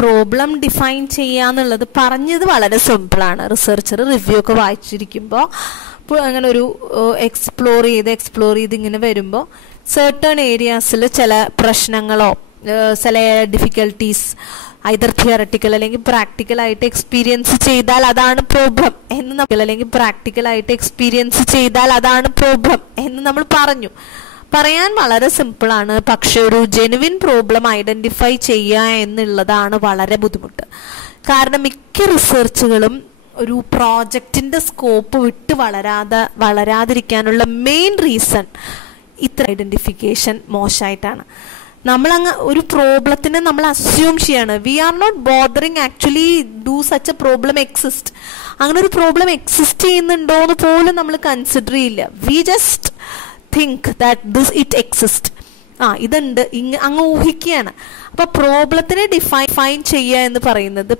Problem define ചെയ്യാന്നുള്ളത് പറഞ്ഞത് വളരെ സിമ്പിളാണ്. റിസർച്ചർ റിവ്യൂ ഒക്കെ വായിച്ചിരിക്കുമ്പോൾ അങ്ങനെ ഒരു എക്സ്പ്ലോർ ചെയ്ത് ഇങ്ങനെ വരുമ്പോൾ സർട്ടൺ ഏരിയാസിൽ ചില പ്രശ്നങ്ങളോ ചില ഡിഫിക്കൽട്ടീസ് ഐദർ തിയറട്ടിക്കൽ അല്ലെങ്കിൽ പ്രാക്ടിക്കലായിട്ട് എക്സ്പീരിയൻസ് ചെയ്താൽ അതാണ് പ്രോബ്ലം എന്ന് നമ്മൾ പറയാൻ വളരെ സിമ്പിളാണ്. പക്ഷെ ഒരു ജെനുവിൻ പ്രോബ്ലം ഐഡന്റിഫൈ ചെയ്യുക എന്നുള്ളതാണ് വളരെ ബുദ്ധിമുട്ട്. കാരണം മിക്ക റിസർച്ചുകളും ഒരു പ്രോജക്റ്റിന്റെ സ്കോപ്പ് വിട്ട് വളരാതിരിക്കാനുള്ള മെയിൻ റീസൺ ഇത്ര ഐഡന്റിഫിക്കേഷൻ മോശമായിട്ടാണ്. നമ്മളങ്ങ് ഒരു പ്രോബ്ലത്തിനെ നമ്മൾ അസ്യൂം ചെയ്യാണ്. We are not bothering actually do such a problem exist. അങ്ങനെ ഒരു പ്രോബ്ലം എക്സിസ്റ്റ് ചെയ്യുന്നുണ്ടോ എന്ന് പോലും നമ്മൾ കൺസിഡർ ചെയ്യില്ല. We just think that it exists. ഇതുണ്ട് അങ്ങ് ഊഹിക്കുകയാണ്. അപ്പൊ പ്രോബ്ലത്തിനെ ഡിഫൈൻ ചെയ്യുക എന്ന് പറയുന്നത്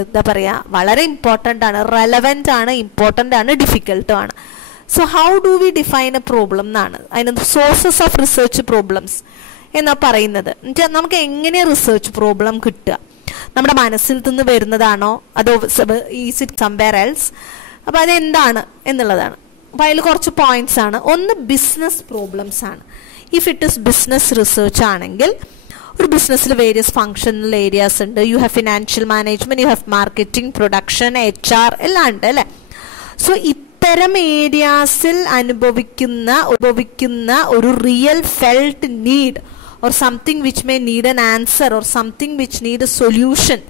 എന്താ പറയാ, വളരെ ഇമ്പോർട്ടൻ്റ് ആണ്, റെലവെന്റ് ആണ്, ഇമ്പോർട്ടൻ്റ് ആണ്, ഡിഫിക്കൽട്ടും ആണ്. So how do we define a problem എന്നാണ് അതിന് സോഴ്സസ് ഓഫ് റിസർച്ച് പ്രോബ്ലംസ് എന്നാ പറയുന്നത്. നമുക്ക് എങ്ങനെ റിസർച്ച് പ്രോബ്ലം കിട്ടുക? നമ്മുടെ മനസ്സിൽ നിന്ന് വരുന്നതാണോ അതോ ഈസ് ഇറ്റ് സംവെയർ എൽസ്? അപ്പൊ അതെന്താണ് എന്നുള്ളതാണ്. അപ്പോൾ അതിൽ കുറച്ച് പോയിന്റ്സ് ആണ്. ഒന്ന് ബിസിനസ് പ്രോബ്ലംസ് ആണ്. If it is business research ആണെങ്കിൽ ഒരു ബിസിനസ്സിൽ വേരിയസ് ഫങ്ഷണൽ ഏരിയാസ് ഉണ്ട്. You have financial management, you have marketing, production, HR എല്ലാം ഉണ്ട് അല്ലേ. സോ ഇത്തരം ഏരിയാസിൽ അനുഭവിക്കുന്ന ഒരു real felt need or something which may need N answer or something which need A solution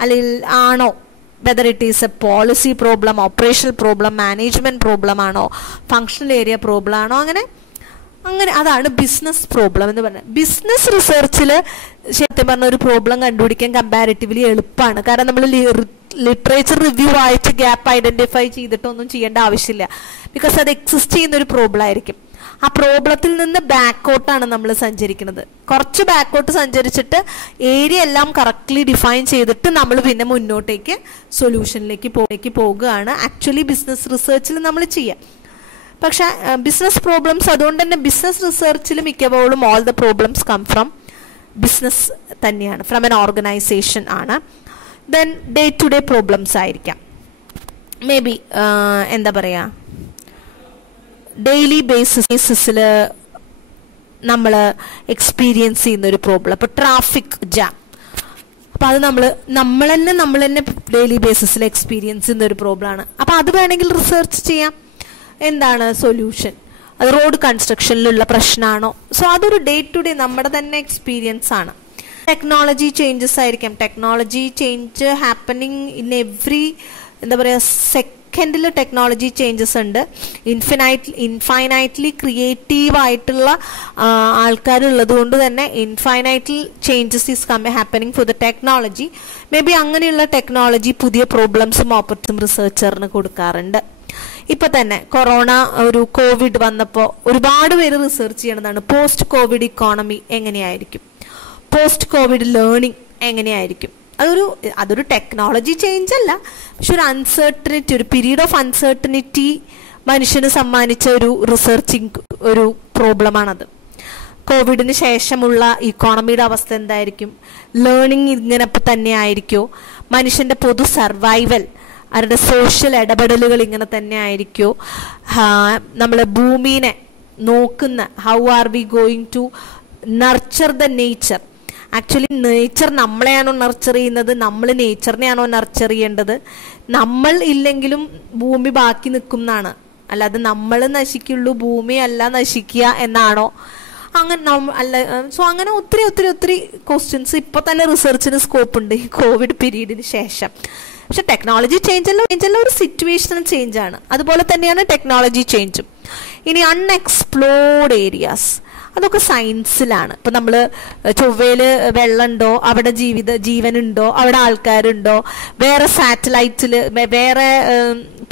അല്ലെങ്കിൽ ആണോ, whether it is a policy problem, operational problem, management problem ആണോ, functional area problem ആണോ, അങ്ങനെ അതാണ് ബിസിനസ് പ്രോബ്ലം എന്ന് പറഞ്ഞത്. Business റിസർച്ചിൽ ശരിക്കും പറഞ്ഞ ഒരു പ്രോബ്ലം കണ്ടുപിടിക്കാൻ കമ്പാരിറ്റീവ്ലി എളുപ്പമാണ്. കാരണം നമ്മൾ ലിറ്ററേച്ചർ റിവ്യൂ ആയിട്ട് ഗ്യാപ്പ് ഐഡന്റിഫൈ ചെയ്തിട്ടൊന്നും ചെയ്യേണ്ട ആവശ്യമില്ല. ബിക്കോസ് അത് എക്സിസ്റ്റ് ചെയ്യുന്ന ഒരു പ്രോബ്ലം ആയിരിക്കും. ആ പ്രോബ്ലത്തിൽ നിന്ന് ബാക്കോട്ടാണ് നമ്മൾ സഞ്ചരിക്കുന്നത്. കുറച്ച് ബാക്കോട്ട് സഞ്ചരിച്ചിട്ട് ഏരിയ എല്ലാം കറക്റ്റ്ലി ഡിഫൈൻ ചെയ്തിട്ട് നമ്മൾ പിന്നെ മുന്നോട്ടേക്ക് സൊല്യൂഷനിലേക്ക് പോകുകയാണ് ആക്ച്വലി ബിസിനസ് റിസർച്ചിൽ നമ്മൾ ചെയ്യുക. പക്ഷെ ബിസിനസ് പ്രോബ്ലംസ്, അതുകൊണ്ട് തന്നെ ബിസിനസ് റിസർച്ചിൽ മിക്കപ്പോഴും all the problems come from business തന്നെയാണ്, ഫ്രം എൻ ഓർഗനൈസേഷൻ ആണ്. Then day to day problems ആയിരിക്കാം. മേ ബി എന്താ പറയുക, ഡെയിലി ബേസിസിൽ നമ്മൾ എക്സ്പീരിയൻസ് ചെയ്യുന്ന ഒരു പ്രോബ്ലം. ഇപ്പോൾ ട്രാഫിക് ജാം, അപ്പം അത് നമ്മൾ തന്നെ ഡെയിലി ബേസിസിൽ എക്സ്പീരിയൻസ് ചെയ്യുന്ന ഒരു പ്രോബ്ലമാണ്. അപ്പം അത് വേണമെങ്കിൽ റിസർച്ച് ചെയ്യാം. എന്താണ് സൊല്യൂഷൻ? അത് റോഡ് കൺസ്ട്രക്ഷനിലുള്ള പ്രശ്നമാണോ? സോ അതൊരു ഡേ ടു ഡേ നമ്മുടെ തന്നെ എക്സ്പീരിയൻസ് ആണ്. ടെക്നോളജി ചേഞ്ചസ് ആയിരിക്കാം. Technology change happening in every എന്താ പറയുക സെക്കൻഡിൽ ടെക്നോളജി ചേഞ്ചസ് ഉണ്ട്. ഇൻഫൈനൈറ്റ്ലി ക്രിയേറ്റീവ് ആയിട്ടുള്ള ആൾക്കാരുള്ളത് കൊണ്ട് തന്നെ infinitely changes is happening for the technology. May be അങ്ങനെയുള്ള ടെക്നോളജി പുതിയ പ്രോബ്ലംസും ഓപ്പർച്യൂണിറ്റിയും റിസർച്ചറിന് കൊടുക്കാറുണ്ട്. ഇപ്പൊ തന്നെ ഒരു കോവിഡ് വന്നപ്പോൾ ഒരുപാട് പേര് റിസർച്ച് ചെയ്യണതാണ് പോസ്റ്റ് കോവിഡ് ഇക്കോണമി എങ്ങനെയായിരിക്കും, പോസ്റ്റ് കോവിഡ് ലേണിംഗ് എങ്ങനെയായിരിക്കും. അതൊരു ടെക്നോളജി ചേഞ്ച് അല്ല, പക്ഷെ ഒരു അൺസർട്ടനിറ്റി, ഒരു പീരീഡ് ഓഫ് അൺസർട്ടനിറ്റി മനുഷ്യന് സമ്മാനിച്ച ഒരു റിസർച്ചിങ് ഒരു പ്രോബ്ലമാണത്. കോവിഡിന് ശേഷമുള്ള ഇക്കോണമിയുടെ അവസ്ഥ എന്തായിരിക്കും? ലേണിംഗ് ഇങ്ങനെ തന്നെ ആയിരിക്കുമോ? മനുഷ്യന്റെ പൊതു സർവൈവൽ, അവരുടെ സോഷ്യൽ ഇടപെടലുകൾ ഇങ്ങനെ തന്നെ ആയിരിക്കുമോ? നമ്മൾ ഭൂമിനെ നോക്കുന്ന how are we going to nurture the nature? Actually nature നമ്മളെയാണോ നർച്ചർ ചെയ്യുന്നത്, നമ്മൾ നേച്ചറിനെയാണോ നർച്ചർ ചെയ്യേണ്ടത്? നമ്മൾ ഇല്ലെങ്കിലും ഭൂമി ബാക്കി നിൽക്കും എന്നാണ്, അല്ലാതെ നമ്മൾ നശിക്കുള്ളൂ ഭൂമി അല്ല നശിക്കുക എന്നാണോ? അങ്ങനെ അല്ല. സോ അങ്ങനെ ഒത്തിരി ക്വസ്റ്റ്യൻസ് ഇപ്പൊ തന്നെ റിസർച്ചിന് സ്കോപ്പ് ഉണ്ട് ഈ കോവിഡ് പീരീഡിന് ശേഷം. പക്ഷെ ടെക്നോളജി ചേഞ്ചെല്ലാം ഒരു സിറ്റുവേഷണൽ ചേഞ്ച് ആണ്. അതുപോലെ തന്നെയാണ് ടെക്നോളജി ചേഞ്ചും. ഇനി അൺഎക്സ്പ്ലോർഡ് ഏരിയാസ്, അതൊക്കെ സയൻസിലാണ്. ഇപ്പം നമ്മൾ ചൊവ്വയിൽ വെള്ളമുണ്ടോ, അവിടെ ജീവനുണ്ടോ, അവിടെ ആൾക്കാരുണ്ടോ, വേറെ സാറ്റലൈറ്റിൽ വേറെ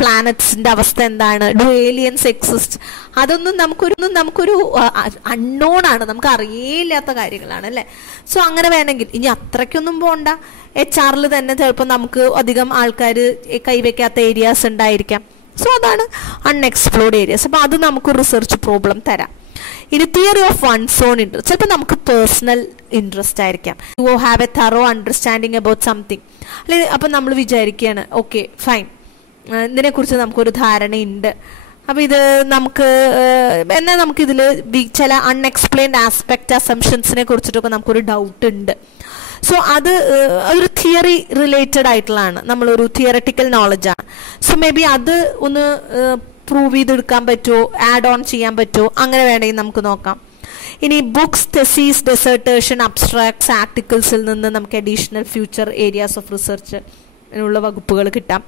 പ്ലാനറ്റ്സിന്റെ അവസ്ഥ എന്താണ്, ഡു ഏലിയൻസ് എക്സിസ്റ്റ്, അതൊന്നും നമുക്കൊരു അൺനോൺ ആണ്, നമുക്ക് അറിയില്ലാത്ത കാര്യങ്ങളാണ് അല്ലേ. സോ അങ്ങനെ വേണമെങ്കിൽ ഇനി അത്രയ്ക്കൊന്നും പോണ്ട, HR തന്നെ ചിലപ്പോൾ നമുക്ക് അധികം ആൾക്കാർ കൈവയ്ക്കാത്ത ഏരിയാസ് ഉണ്ടായിരിക്കാം. സോ അതാണ് അൺഎക്സ്പ്ലോർഡ് ഏരിയാസ്. അപ്പം അത് നമുക്ക് റിസർച്ച് പ്രോബ്ലം തരാം. ഇനി theory of ones own interest, ചിലപ്പോൾ നമുക്ക് പേഴ്സണൽ ഇൻട്രസ്റ്റ് ആയിരിക്കാം. You have a thorough understanding about something, അല്ലെങ്കിൽ അപ്പം നമ്മൾ വിചാരിക്കുകയാണ് ഓക്കെ ഫൈൻ, ഇതിനെക്കുറിച്ച് നമുക്കൊരു ധാരണയുണ്ട്, അപ്പം ഇത് നമുക്ക് എന്നാൽ നമുക്കിതിൽ ചില അൺഎക്സ്പ്ലെയിൻഡ് ആസ്പെക്റ്റ് അസംഷൻസിനെ കുറിച്ചിട്ടൊക്കെ നമുക്കൊരു ഡൗട്ട് ഉണ്ട്. സോ അത് ഒരു തിയറി റിലേറ്റഡ് ആയിട്ടുള്ളതാണ്, നമ്മളൊരു തിയററ്റിക്കൽ നോളജാണ്. സോ മേ ബി അത് ഒന്ന് പ്രൂവ് ചെയ്തെടുക്കാൻ പറ്റുമോ, ആഡ് ഓൺ ചെയ്യാൻ പറ്റുമോ, അങ്ങനെ വേണമെങ്കിൽ നമുക്ക് നോക്കാം. ഇനി ബുക്സ്, തെസീസ്, ഡെസേർട്ടേഷൻ, അബ്സ്ട്രാക്ട്സ്, ആർട്ടിക്കിൾസിൽ നിന്ന് നമുക്ക് additional future areas of research ഉള്ള വകുപ്പുകൾ കിട്ടാം.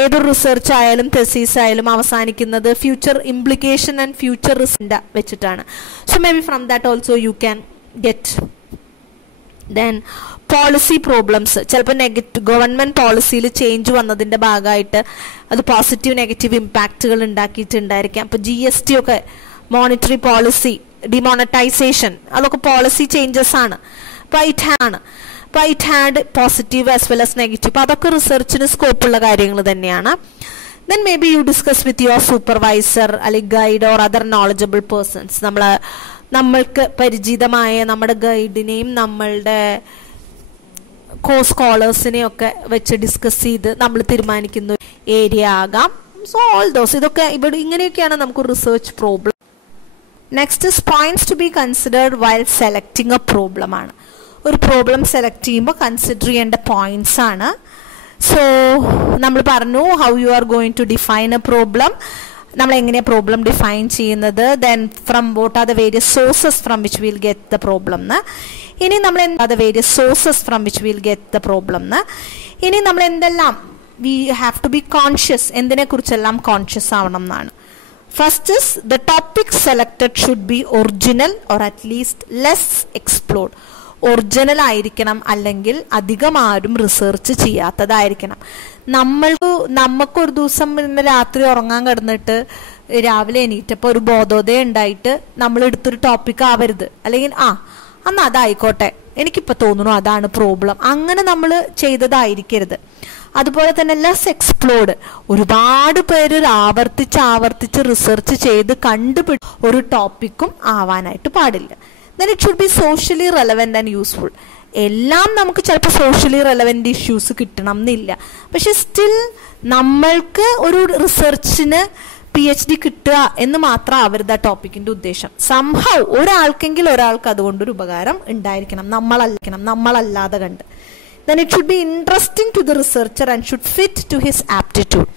ഏതൊരു റിസർച്ച് ആയാലും തെസീസ് ആയാലും അവസാനിക്കുന്നത് future implication and future result വെച്ചിട്ടാണ്. So maybe from that also you can get. Then policy problems, ചിലപ്പോൾ ഗവൺമെന്റ് പോളിസിയിൽ ചേഞ്ച് വന്നതിന്റെ ഭാഗമായിട്ട് അത് പോസിറ്റീവ് നെഗറ്റീവ് ഇമ്പാക്റ്റുകൾ ഉണ്ടാക്കിയിട്ടുണ്ടായിരിക്കാം. ഇപ്പോൾ GST ഒക്കെ മോണിറ്ററി പോളിസി, ഡിമോണറ്റൈസേഷൻ, അതൊക്കെ പോളിസി ചേഞ്ചസ് ആണ്. അപ്പോൾ it had positive as well as negative. അപ്പോൾ അതൊക്കെ റിസർച്ചിന് സ്കോപ്പുള്ള കാര്യങ്ങൾ തന്നെയാണ്. Then maybe you discuss with your supervisor അല്ലെങ്കിൽ guide or other knowledgeable persons. നമ്മൾക്ക് പരിചിതമായ നമ്മുടെ ഗൈഡിനെയും നമ്മളുടെ സ്കോളേഴ്സിനെയും ഒക്കെ വെച്ച് ഡിസ്കസ് ചെയ്ത് നമ്മൾ തീരുമാനിക്കുന്ന ഏരിയ ആകാം. സോ ഓൾ ദോസ്, ഇതൊക്കെ ഇവിടെ ഇങ്ങനെയൊക്കെയാണ് നമുക്ക് research problem. Next is points to be considered while selecting a problem ആണ്. ഒരു പ്രോബ്ലം സെലക്ട് ചെയ്യുമ്പോൾ കൺസിഡർ ചെയ്യേണ്ട പോയിന്റ്സ് ആണ്. സോ നമ്മൾ പറഞ്ഞു how you are going to define a problem, നമ്മൾ എങ്ങനെയാണ് പ്രോബ്ലം ഡിഫൈൻ ചെയ്യുന്നത്. Then from what are the various sources from which will get the problem എന്ന്. ഇനി നമ്മൾ the various sources from which will get the problem എന്ന്. ഇനി നമ്മൾ എന്തെല്ലാം V have to be conscious, എന്തിനെ കുറിച്ചെല്ലാം കോൺഷ്യസ് ആവണം എന്നാണ്. First is the topic selected should be original or at least less explored. Original ആയിരിക്കണം, അല്ലെങ്കിൽ അധികം ആരും റിസർച്ച് ചെയ്യാത്തതായിരിക്കണം. നമുക്കൊരു ദിവസം ഇന്ന് രാത്രി ഉറങ്ങാൻ കിടന്നിട്ട് രാവിലെ എണീറ്റപ്പോൾ ഒരു ബോധോദയം ഉണ്ടായിട്ട് നമ്മൾ എടുത്തൊരു ടോപ്പിക് ആവരുത്, അല്ലെങ്കിൽ അന്ന് അതായിക്കോട്ടെ, എനിക്കിപ്പോൾ തോന്നുന്നു അതാണ് പ്രോബ്ലം, അങ്ങനെ നമ്മൾ ചെയ്തതായിരിക്കരുത്. അതുപോലെ തന്നെ ലെസ് എക്സ്പ്ലോർഡ്, ഒരുപാട് പേര് ആവർത്തിച്ച് റിസർച്ച് ചെയ്ത് ഒരു ടോപ്പിക്കും ആവാനായിട്ട് പാടില്ല. then it should be socially relevant and useful. എല്ലാം നമുക്ക് ചിലപ്പോൾ സോഷ്യലി റെലവൻറ്റ് ഇഷ്യൂസ് കിട്ടണം എന്നില്ല, പക്ഷെ സ്റ്റിൽ നമ്മൾക്ക് ഒരു റിസർച്ചിന് PhD കിട്ടുക എന്ന് മാത്രം ആവരുത് ആ ടോപ്പിക്കിന്റെ ഉദ്ദേശം. സംഭവ ഒരാൾക്ക് അതുകൊണ്ടൊരു ഉപകാരം ഉണ്ടായിരിക്കണം, നമ്മളല്ലാതെ കണ്ട്. then it should be interesting to the researcher and should fit to his aptitude.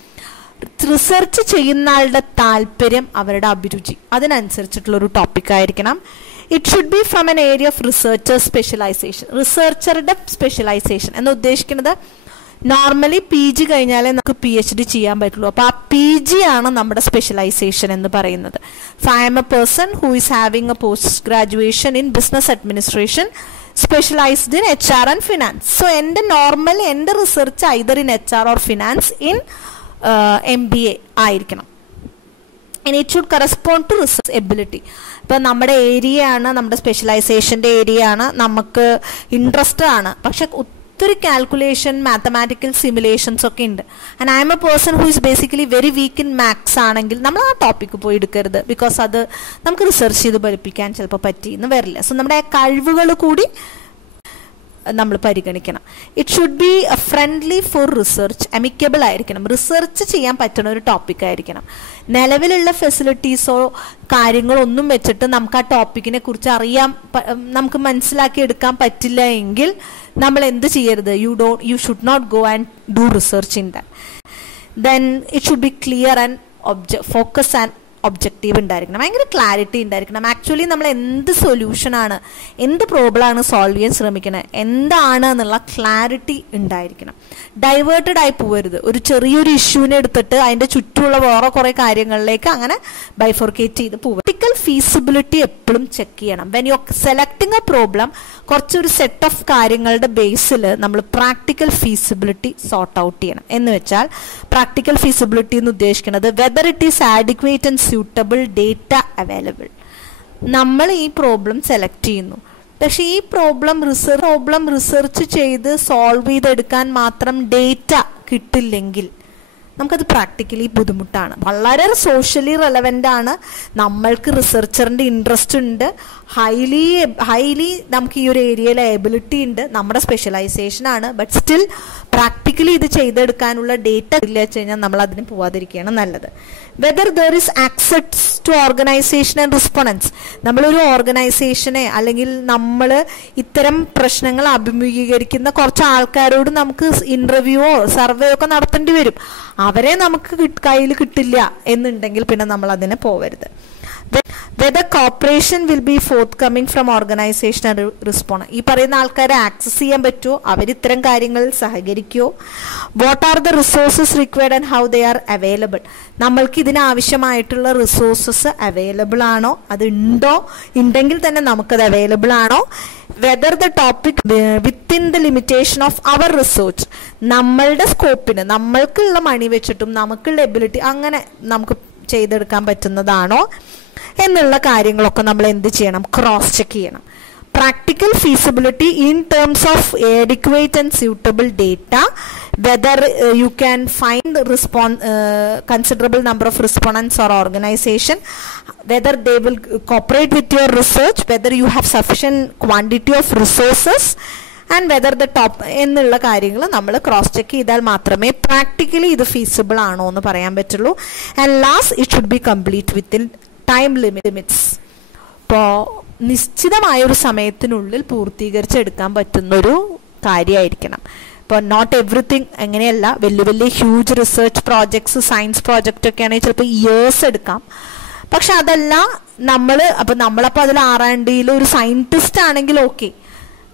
റിസർച്ച് ചെയ്യുന്ന ആളുടെ താല്പര്യം, അവരുടെ അഭിരുചി, അതിനനുസരിച്ചിട്ടുള്ള ഒരു ടോപ്പിക് ആയിരിക്കണം. It should be from an area of researcher specialisation. റിസർച്ചറുടെ സ്പെഷ്യലൈസേഷൻ എന്ന് ഉദ്ദേശിക്കുന്നത് നോർമലി PG കഴിഞ്ഞാലേ നമുക്ക് PhD ചെയ്യാൻ പറ്റുള്ളൂ. അപ്പോൾ ആ PG ആണ് നമ്മുടെ സ്പെഷ്യലൈസേഷൻ എന്ന് പറയുന്നത്. I am a person who is having a post graduation in business administration specialised in HR and finance. So എൻ്റെ research either in HR or finance in MBA ആയിരിക്കണം. and it should correspond to research ability. ഇപ്പം നമ്മുടെ area ആണ്, നമ്മുടെ സ്പെഷ്യലൈസേഷൻ്റെ area ആണ്, നമുക്ക് interest ആണ്, പക്ഷെ ഒത്തിരി കാൽക്കുലേഷൻ, മാത്തമാറ്റിക്കൽ സിമുലേഷൻസ് ഒക്കെ ഉണ്ട്. And I M A person who is basically very weak in maths ആണെങ്കിൽ നമ്മൾ ആ ടോപ്പിക്ക് പോയി എടുക്കരുത്, ബിക്കോസ് അത് നമുക്ക് റിസർച്ച് ചെയ്ത് പഠിപ്പിക്കാൻ ചിലപ്പോൾ പറ്റിയെന്ന് വരില്ല. സോ നമ്മുടെ കഴിവുകൾ കൂടി നമ്മൾ പരിഗണിക്കണം. It should B friendly for research, amicable ആയിരിക്കണം, റിസർച്ച് ചെയ്യാൻ പറ്റുന്ന ഒരു ടോപ്പിക് ആയിരിക്കണം. നിലവിലുള്ള ഫെസിലിറ്റീസോ കാര്യങ്ങളോ ഒന്നും വെച്ചിട്ട് നമുക്ക് ആ ടോപ്പിക്കിനെ കുറിച്ച് നമുക്ക് മനസ്സിലാക്കി എടുക്കാൻ പറ്റില്ല എങ്കിൽ നമ്മൾ എന്ത് ചെയ്യരുത്? You should not go and do research in that. Then it should be clear and focus and objective ഉണ്ടായിരിക്കണം, ഭയങ്കര ക്ലാരിറ്റി ഉണ്ടായിരിക്കണം. ആക്ച്വലി നമ്മൾ എന്ത് സൊല്യൂഷനാണ്, എന്ത് പ്രോബ്ലമാണ് സോൾവ് ചെയ്യാൻ ശ്രമിക്കുന്നത്, എന്താണ് എന്നുള്ള ക്ലാരിറ്റി ഉണ്ടായിരിക്കണം. ഡൈവേർട്ടഡ് ആയി പോകരുത്. ഒരു ചെറിയൊരു ഇഷ്യൂവിനെ എടുത്തിട്ട് അതിൻ്റെ ചുറ്റുമുള്ള വേറെ കുറേ കാര്യങ്ങളിലേക്ക് അങ്ങനെ ബൈഫോർക്കേറ്റ് ചെയ്ത് പോവുക. പ്രാക്ടിക്കൽ ഫീസിബിലിറ്റി എപ്പോഴും ചെക്ക് ചെയ്യണം. When you selecting a problem, കുറച്ചൊരു സെറ്റ് ഓഫ് കാര്യങ്ങളുടെ ബേസിൽ നമ്മൾ പ്രാക്ടിക്കൽ ഫീസിബിലിറ്റി സോർട്ട് ഔട്ട് ചെയ്യണം. എന്ന് വെച്ചാൽ പ്രാക്ടിക്കൽ ഫീസിബിലിറ്റി എന്ന് ഉദ്ദേശിക്കുന്നത് whether it is adequate and suitable data available. നമ്മൾ ഈ പ്രോബ്ലം സെലക്ട് ചെയ്യുന്നു, പക്ഷെ ഈ പ്രോബ്ലം റിസർച്ച് ചെയ്ത് സോൾവ് ചെയ്തെടുക്കാൻ മാത്രം ഡേറ്റ കിട്ടില്ലെങ്കിൽ നമുക്കത് പ്രാക്ടിക്കലി ബുദ്ധിമുട്ടാണ്. വളരെ സോഷ്യലി റെലവൻ്റ് ആണ്, നമ്മൾക്ക് റിസർച്ചറിൻ്റെ ഇൻട്രസ്റ്റ് ഉണ്ട്, ഹൈലി നമുക്ക് ഈ ഒരു ഏരിയയിൽ എബിലിറ്റി ഉണ്ട്, നമ്മുടെ സ്പെഷ്യലൈസേഷൻ ആണ്. ബട്ട് സ്റ്റിൽ പ്രാക്ടിക്കലി ഇത് ചെയ്തെടുക്കാനുള്ള ഡേറ്റ ഇല്ല വെച്ച് കഴിഞ്ഞാൽ നമ്മൾ അതിന് പോവാതിരിക്കുകയാണ് നല്ലത്. Whether there is access to organization and response. നമ്മളൊരു ഓർഗനൈസേഷനെ അല്ലെങ്കിൽ നമ്മൾ ഇത്തരം പ്രശ്നങ്ങൾ അഭിമുഖീകരിക്കുന്ന കുറച്ച് ആൾക്കാരോട് നമുക്ക് ഇൻ്റർവ്യൂവോ സർവേയോ ഒക്കെ നടത്തേണ്ടി വരും. അവരെ നമുക്ക് കയ്യിൽ കിട്ടില്ല എന്നുണ്ടെങ്കിൽ പിന്നെ നമ്മൾ അതിനെ പോവരുത്. whether cooperation will be forthcoming from organization and respond. ഈ പറയുന്ന ആൾക്കാരെ ആക്സസ് ചെയ്യാൻ പറ്റുമോ, അവർ ഇത്തരം കാര്യങ്ങളിൽ സഹകരിക്കുമോ, what are the resources required and how they are available. നമ്മൾക്ക് ഇതിനാവശ്യമായിട്ടുള്ള റിസോഴ്സസ് അവൈലബിൾ ആണോ, അത് ഉണ്ടെങ്കിൽ തന്നെ നമുക്കത് അവൈലബിൾ ആണോ, whether the topic within the limitation of our research, നമ്മളുടെ സ്കോപ്പിന് നമ്മൾക്കുള്ള മണി വെച്ചിട്ടും നമുക്കുള്ള എബിലിറ്റി അങ്ങനെ നമുക്ക് ചെയ്തെടുക്കാൻ പറ്റുന്നതാണോ എന്നുള്ള കാര്യങ്ങളൊക്കെ നമ്മൾ എന്ത് ചെയ്യണം, ക്രോസ് ചെക്ക് ചെയ്യണം. Practical feasibility in terms of adequate and suitable data, whether you can find considerable number of respondents or organization, whether they will cooperate with your research, whether you have sufficient quantity of resources, and whether the top എന്നുള്ള കാര്യങ്ങൾ നമ്മൾ cross check ചെയ്താൽ മാത്രമേ practically ഇത് feasible ആണോ എന്ന് പറയാൻ പറ്റുള്ളൂ. And last it should B complete within time limits. ഇപ്പോൾ നിശ്ചിതമായൊരു സമയത്തിനുള്ളിൽ പൂർത്തീകരിച്ചെടുക്കാൻ പറ്റുന്നൊരു കാര്യമായിരിക്കണം. ഇപ്പോൾ നോട്ട് എവറിത്തിങ് എങ്ങനെയല്ല, വലിയ huge research projects, science project ഒക്കെ ആണെങ്കിൽ ചിലപ്പോൾ ഇയേഴ്സ് എടുക്കാം. പക്ഷെ അതല്ല നമ്മളപ്പോൾ അതിൽ R&Dയിൽ ഒരു സയൻറ്റിസ്റ്റ് ആണെങ്കിൽ ഓക്കെ,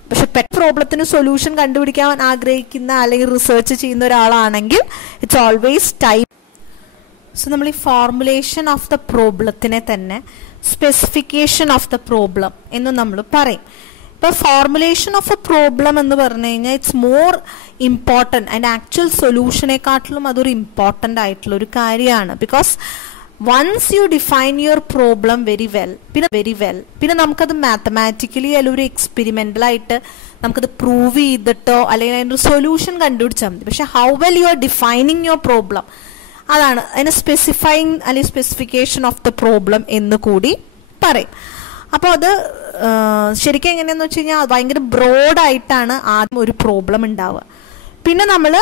പക്ഷെ പ്രോബ്ലത്തിന് സൊല്യൂഷൻ കണ്ടുപിടിക്കാൻ ആഗ്രഹിക്കുന്ന അല്ലെങ്കിൽ റിസർച്ച് ചെയ്യുന്ന ഒരാളാണെങ്കിൽ ഇറ്റ്സ് ഓൾവേസ് ടൈം. സോ നമ്മൾ ഈ ഫോർമുലേഷൻ ഓഫ് ദ പ്രോബ്ലത്തിനെ തന്നെ സ്പെസിഫിക്കേഷൻ ഓഫ് ദ പ്രോബ്ലം എന്ന് നമ്മൾ പറയും. ഇപ്പോൾ ഫോർമുലേഷൻ ഓഫ് എ പ്രോബ്ലം എന്ന് പറഞ്ഞു കഴിഞ്ഞാൽ ഇറ്റ്സ് മോർ ഇമ്പോർട്ടൻറ്റ്, അതിൻ്റെ ആക്ച്വൽ സൊല്യൂഷനെക്കാട്ടിലും അതൊരു ഇമ്പോർട്ടൻ്റ് ആയിട്ടുള്ള ഒരു കാര്യമാണ്. Because once you define your problem very well, പിന്നെ നമുക്കത് മാത്തമാറ്റിക്കലി അല്ലെങ്കിൽ ഒരു എക്സ്പെരിമെൻ്റലായിട്ട് നമുക്കത് പ്രൂവ് ചെയ്തിട്ടോ അല്ലെങ്കിൽ അതിൻ്റെ സൊല്യൂഷൻ കണ്ടുപിടിച്ചാൽ മതി. പക്ഷെ how well you are defining your problem, അതാണ് അതിന് സ്പെസിഫൈങ് അല്ലെങ്കിൽ സ്പെസിഫിക്കേഷൻ ഓഫ് ദ പ്രോബ്ലം എന്ന് കൂടി പറയും. അപ്പോൾ അത് ശരിക്കും എങ്ങനെയാണെന്ന് വെച്ച് കഴിഞ്ഞാൽ ഭയങ്കര ബ്രോഡായിട്ടാണ് ആദ്യം ഒരു പ്രോബ്ലം ഉണ്ടാവുക. പിന്നെ നമ്മൾ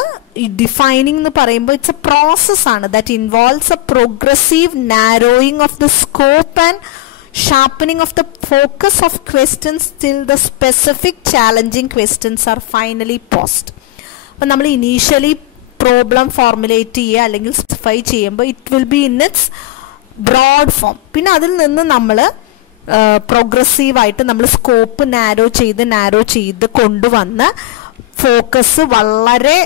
ഡിഫൈനിങ് എന്ന് പറയുമ്പോൾ ഇറ്റ്സ് എ പ്രോസസ്സാണ് that involves a progressive narrowing of the scope and sharpening of the focus of questions till the specific challenging questions are finally posed. അപ്പം നമ്മൾ ഇനീഷ്യലി പ്രോബ്ലം ഫോർമുലേറ്റ് ചെയ്യുക അല്ലെങ്കിൽ സ്പെസിഫൈ ചെയ്യുമ്പോൾ it will be in its broad form. പിന്നെ അതിൽ നിന്ന് നമ്മൾ പ്രോഗ്രസീവായിട്ട് നമ്മൾ സ്കോപ്പ് നാരോ ചെയ്ത് കൊണ്ടുവന്ന് ഫോക്കസ് വളരെ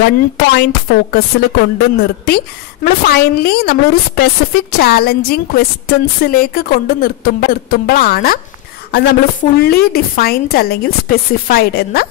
ഗൺ പോയിന്റ് ഫോക്കസിൽ കൊണ്ട് നിർത്തി നമ്മൾ ഫൈനലി നമ്മളൊരു സ്പെസിഫിക് ചാലഞ്ചിങ് ക്വസ്റ്റ്യൻസിലേക്ക് കൊണ്ട് നിർത്തുമ്പോഴാണ് അത് നമ്മൾ ഫുള്ളി ഡിഫൈൻഡ് അല്ലെങ്കിൽ സ്പെസിഫൈഡ് എന്ന്